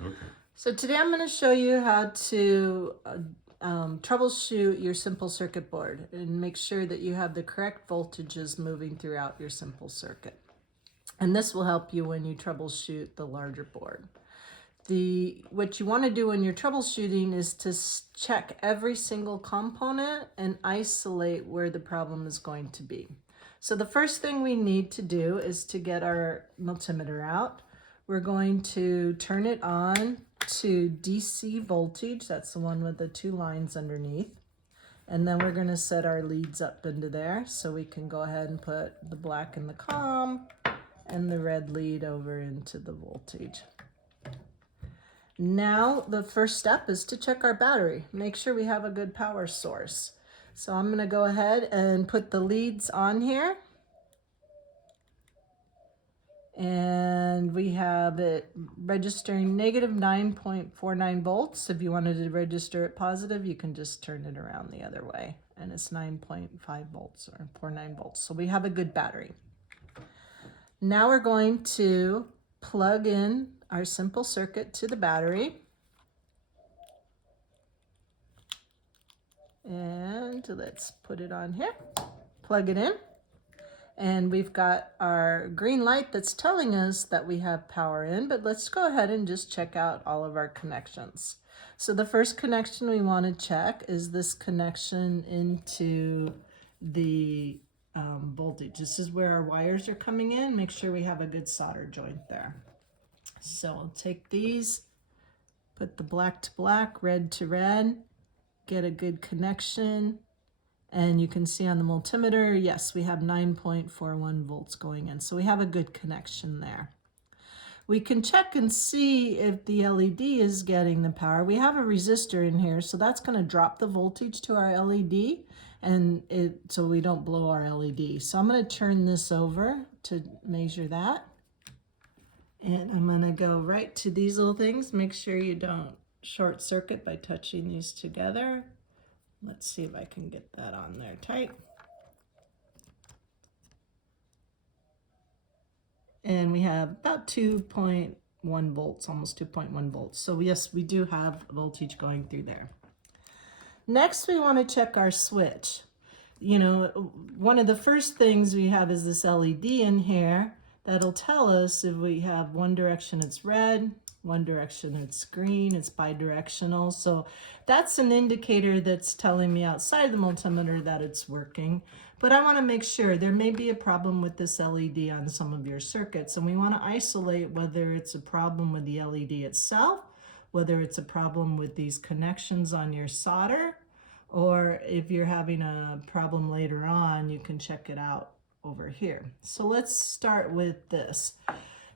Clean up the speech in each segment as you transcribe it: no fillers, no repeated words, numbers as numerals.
Okay. So today I'm going to show you how to troubleshoot your simple circuit board and make sure that you have the correct voltages moving throughout your simple circuit. And this will help you when you troubleshoot the larger board. What you want to do when you're troubleshooting is to check every single component and isolate where the problem is going to be. So the first thing we need to do is to get our multimeter out. We're going to turn it on to DC voltage. That's the one with the two lines underneath. And then we're going to set our leads up into there so we can go ahead and put the black in the COM and the red lead over into the voltage. Now the first step is to check our battery. Make sure we have a good power source. So I'm going to go ahead and put the leads on here. And we have it registering negative 9.49 volts. If you wanted to register it positive, you can just turn it around the other way. And it's 9.5 volts or 49 volts. So we have a good battery. Now we're going to plug in our simple circuit to the battery. And let's put it on here. Plug it in. And we've got our green light that's telling us that we have power in, but let's go ahead and just check out all of our connections. So the first connection we want to check is this connection into the voltage. This is where our wires are coming in. Make sure we have a good solder joint there. So I'll take these, put the black to black, red to red, get a good connection. And you can see on the multimeter, yes, we have 9.41 volts going in. So we have a good connection there. We can check and see if the LED is getting the power. We have a resistor in here, so that's going to drop the voltage to our LED, and so we don't blow our LED. So I'm going to turn this over to measure that. And I'm going to go right to these little things. Make sure you don't short circuit by touching these together. Let's see if I can get that on there tight. And we have about 2.1 volts, almost 2.1 volts. So yes, we do have voltage going through there. Next, we want to check our switch. You know, one of the first things we have is this LED in here that'll tell us if we have one direction it's red, one direction it's green, it's bidirectional. So that's an indicator that's telling me outside the multimeter that it's working. But I want to make sure there may be a problem with this LED on some of your circuits, and we want to isolate whether it's a problem with the LED itself, whether it's a problem with these connections on your solder, or if you're having a problem later on, you can check it out over here. So let's start with this.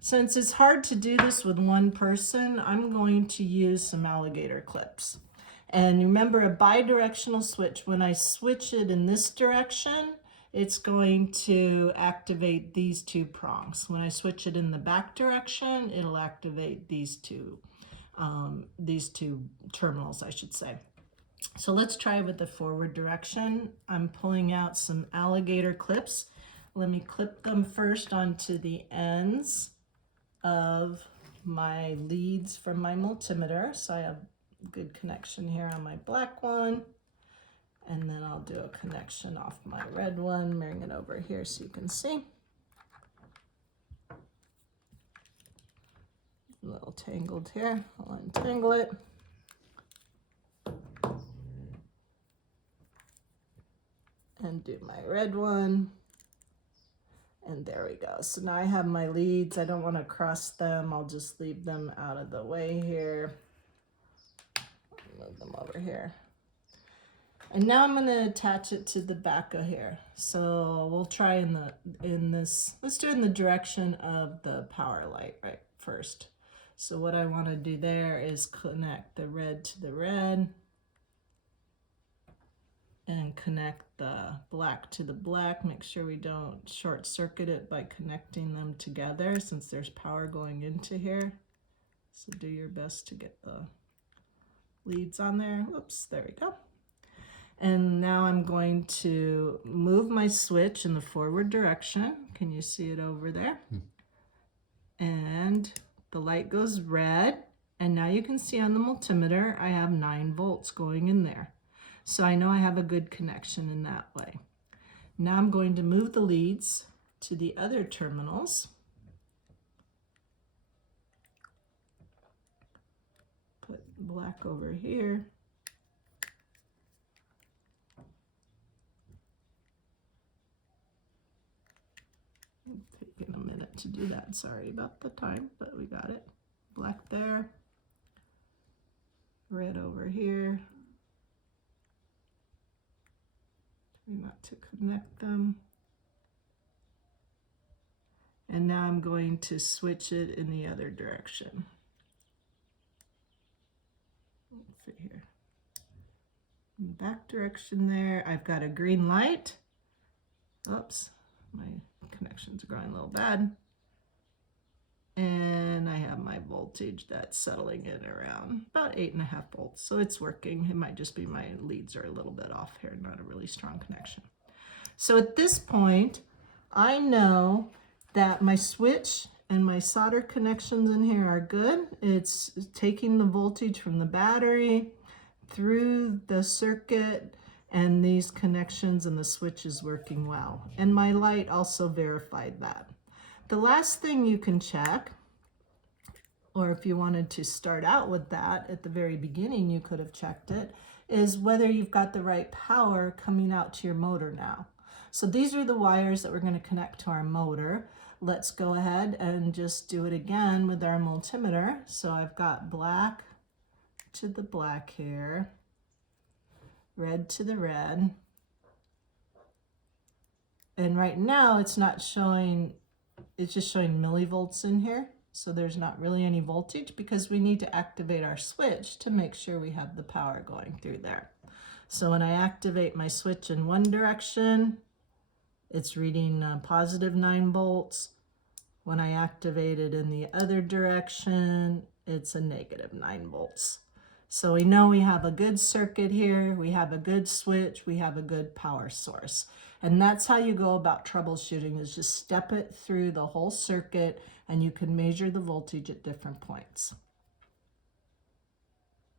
Since it's hard to do this with one person, I'm going to use some alligator clips. And remember, a bidirectional switch, when I switch it in this direction, it's going to activate these two prongs. When I switch it in the back direction, it'll activate these two terminals, I should say. So let's try with the forward direction. I'm pulling out some alligator clips. Let me clip them first onto the ends of my leads from my multimeter. So I have good connection here on my black one. And then I'll do a connection off my red one, bring it over here so you can see. A little tangled here, I'll untangle it. And do my red one. And there we go. So now I have my leads. I don't want to cross them. I'll just leave them out of the way here. Move them over here. And now I'm going to attach it to the back of here. So we'll try let's do it in the direction of the power light right first. So what I want to do there is connect the red to the red and connect the black to the black. Make sure we don't short circuit it by connecting them together since there's power going into here. So do your best to get the leads on there. Oops, there we go. And now I'm going to move my switch in the forward direction. Can you see it over there? And the light goes red. And now you can see on the multimeter, I have 9 volts going in there. So I know I have a good connection in that way. Now I'm going to move the leads to the other terminals. Put black over here. Taking a minute to do that. Sorry about the time, but we got it. Black there. Red over here. Try not to connect them. And now I'm going to switch it in the other direction. Let's see here. In the back direction there, I've got a green light. Oops, my connections are going a little bad. And I have my voltage that's settling in around about 8.5 volts. So it's working. It might just be my leads are a little bit off here, not a really strong connection. So at this point, I know that my switch and my solder connections in here are good. It's taking the voltage from the battery through the circuit, and these connections and the switch is working well. And my light also verified that. The last thing you can check, or if you wanted to start out with that at the very beginning, you could have checked it, is whether you've got the right power coming out to your motor now. So these are the wires that we're going to connect to our motor. Let's go ahead and just do it again with our multimeter. So I've got black to the black here, red to the red. And right now it's not showing, it's just showing millivolts in here. So there's not really any voltage because we need to activate our switch to make sure we have the power going through there. So when I activate my switch in one direction, it's reading positive 9 volts. When I activate it in the other direction, it's a negative 9 volts. So we know we have a good circuit here, we have a good switch, we have a good power source. And that's how you go about troubleshooting, is just step it through the whole circuit and you can measure the voltage at different points.